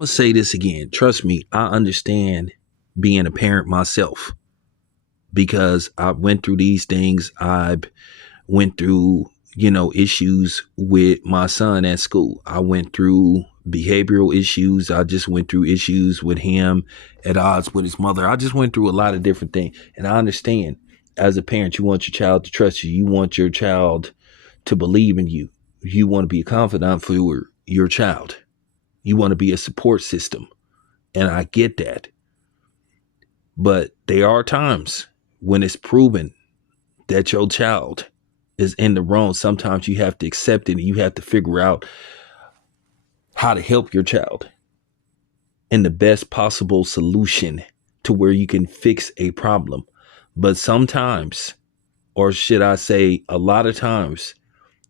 I'll say this again. Trust me, I understand being a parent myself because I went through these things. I went through, issues with my son at school. I went through behavioral issues. I just went through issues with him at odds with his mother. I just went through a lot of different things. And I understand as a parent, you want your child to trust you. You want your child to believe in you. You want to be a confidant for your child. You want to be a support system. And I get that. But there are times when it's proven that your child is in the wrong. Sometimes you have to accept it and you have to figure out how to help your child in the best possible solution to where you can fix a problem. But sometimes, or should I say a lot of times,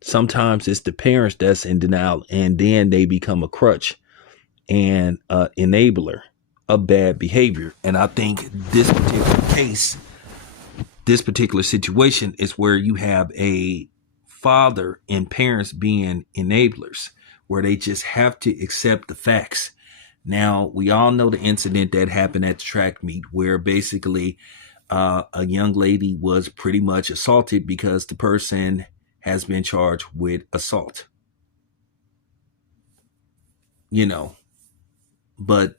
sometimes it's the parents that's in denial and then they become a crutch and enabler of bad behavior. And I think this particular case, this particular situation is where you have a father and parents being enablers, where they just have to accept the facts. Now, we all know the incident that happened at the track meet where basically a young lady was pretty much assaulted because the person has been charged with assault. But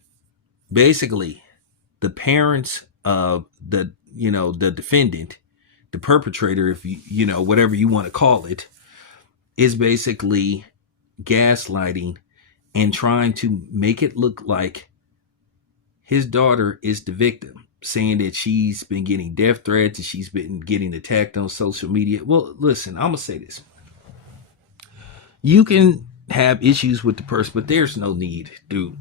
basically, the parents of the defendant, the perpetrator, if whatever you want to call it, is basically gaslighting and trying to make it look like his daughter is the victim, saying that she's been getting death threats and she's been getting attacked on social media. Well, listen, I'm gonna say this. You can have issues with the person, but there's no need to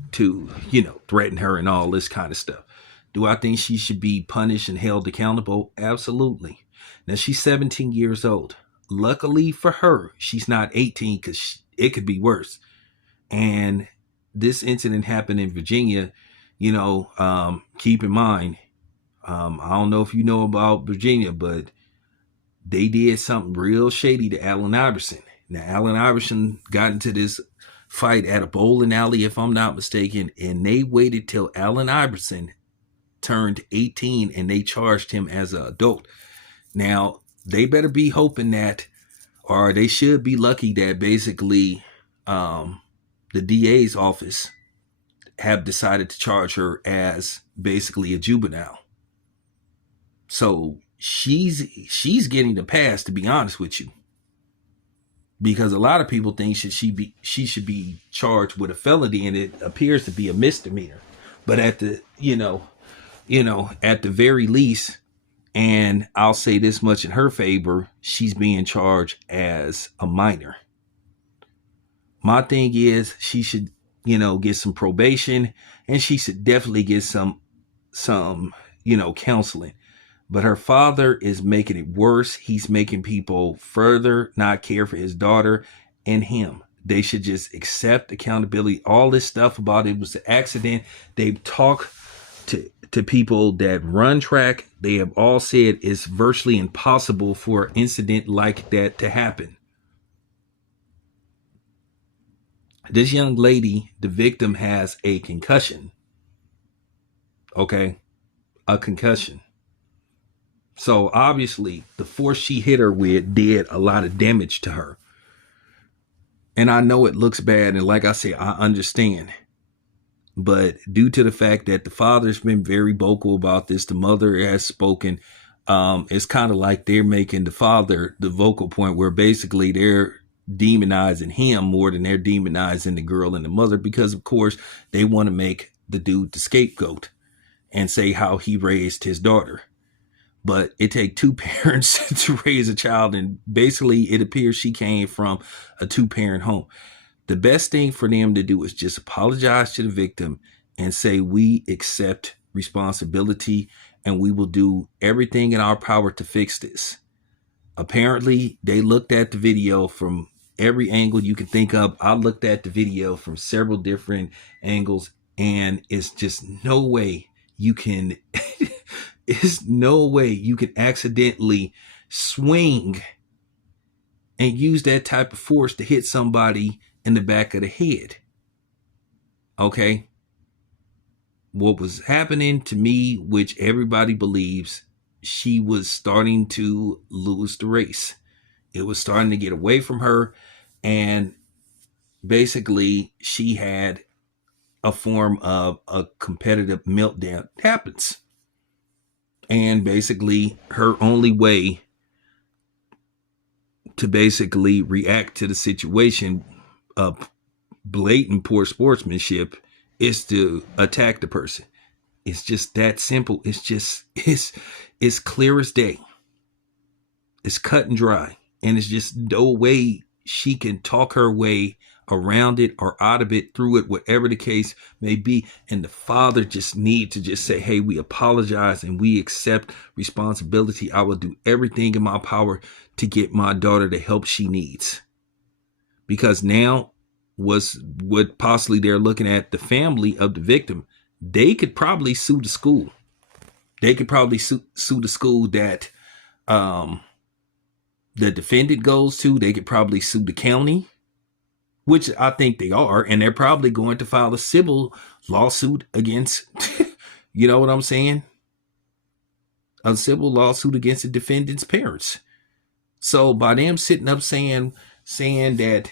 threaten her and all this kind of stuff. Do I think she should be punished and held accountable? Absolutely. Now, she's 17 years old. Luckily for her, she's not 18 because it could be worse. And this incident happened in Virginia. Keep in mind, I don't know if you know about Virginia, but they did something real shady to Allen Iverson. Now, Allen Iverson got into this fight at a bowling alley, if I'm not mistaken, and they waited till Allen Iverson turned 18 and they charged him as an adult. Now, they better be hoping that, or they should be lucky that basically the DA's office have decided to charge her as basically a juvenile. So she's getting the pass, to be honest with you. Because a lot of people think she should be charged with a felony, and it appears to be a misdemeanor. But at the at the very least, and I'll say this much in her favor, she's being charged as a minor. My thing is she should, get some probation, and she should definitely get some counseling. But her father is making it worse. He's making people further not care for his daughter and him. They should just accept accountability. All this stuff about it was an accident. They've talked to people that run track. They have all said it's virtually impossible for an incident like that to happen. This young lady, the victim, has a concussion. Okay? A concussion. So obviously the force she hit her with did a lot of damage to her. And I know it looks bad. And like I said, I understand. But due to the fact that the father's been very vocal about this, the mother has spoken, it's kind of like they're making the father the vocal point, where basically they're demonizing him more than they're demonizing the girl and the mother, because of course they want to make the dude the scapegoat and say how he raised his daughter. But it takes two parents to raise a child, and basically it appears she came from a two-parent home. The best thing for them to do is just apologize to the victim and say, we accept responsibility and we will do everything in our power to fix this. Apparently, they looked at the video from every angle you can think of. I looked at the video from several different angles, and it's just no way you can it's no way you can accidentally swing and use that type of force to hit somebody in the back of the head. Okay? what was happening to me, which everybody believes, she was starting to lose the race. It was starting to get away from her. And basically, she had a form of a competitive meltdown. It happens. And basically, her only way to basically react to the situation of blatant poor sportsmanship is to attack the person. It's just that simple. It's clear as day. It's cut and dry. And it's just no way she can talk her way around it or out of it, through it, whatever the case may be. And the father just need to just say, hey, we apologize and we accept responsibility. I will do everything in my power to get my daughter the help she needs. Because now was what possibly they're looking at, the family of the victim, they could probably sue the school. They could probably sue the school that the defendant goes to. They could probably sue the county, which I think they are, and they're probably going to file a civil lawsuit against, you know what I'm saying? A civil lawsuit against the defendant's parents. So by them sitting up saying that,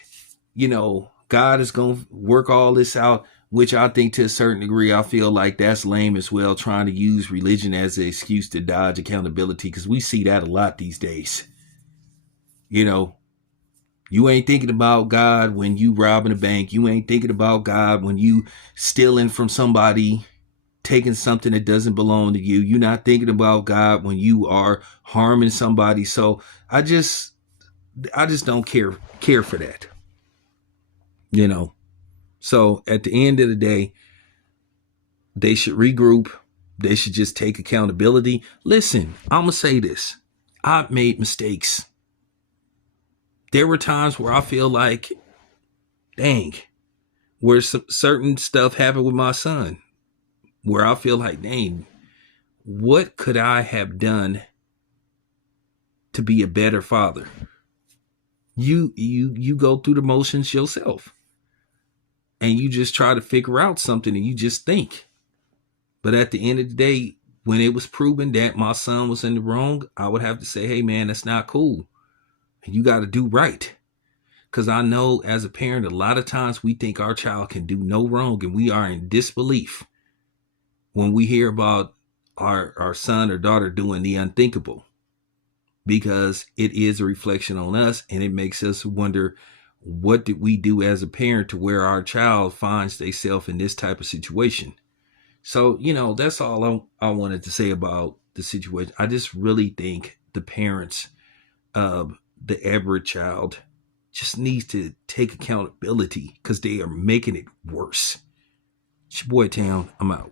you know, God is going to work all this out, which I think to a certain degree, I feel like that's lame as well, trying to use religion as an excuse to dodge accountability, because we see that a lot these days. You know, you ain't thinking about God when you robbing a bank. You ain't thinking about God when you stealing from somebody, taking something that doesn't belong to you. You're not thinking about God when you are harming somebody. So I just don't care for that. You know, so at the end of the day, they should regroup. They should just take accountability. Listen, I'm going to say this. I've made mistakes. There were times where I feel like, dang, where certain stuff happened with my son, where I feel like, dang, what could I have done to be a better father? You go through the motions yourself, and you just try to figure out something, and you just think. But at the end of the day, when it was proven that my son was in the wrong, I would have to say, hey man, that's not cool. You got to do right. Because I know as a parent, a lot of times we think our child can do no wrong, and we are in disbelief when we hear about our son or daughter doing the unthinkable, because it is a reflection on us, and it makes us wonder, what did we do as a parent to where our child finds themselves in this type of situation? So, you know, that's all I wanted to say about the situation. I just really think the parents of the Everett child just needs to take accountability, because they are making it worse. It's your boy Town. I'm out.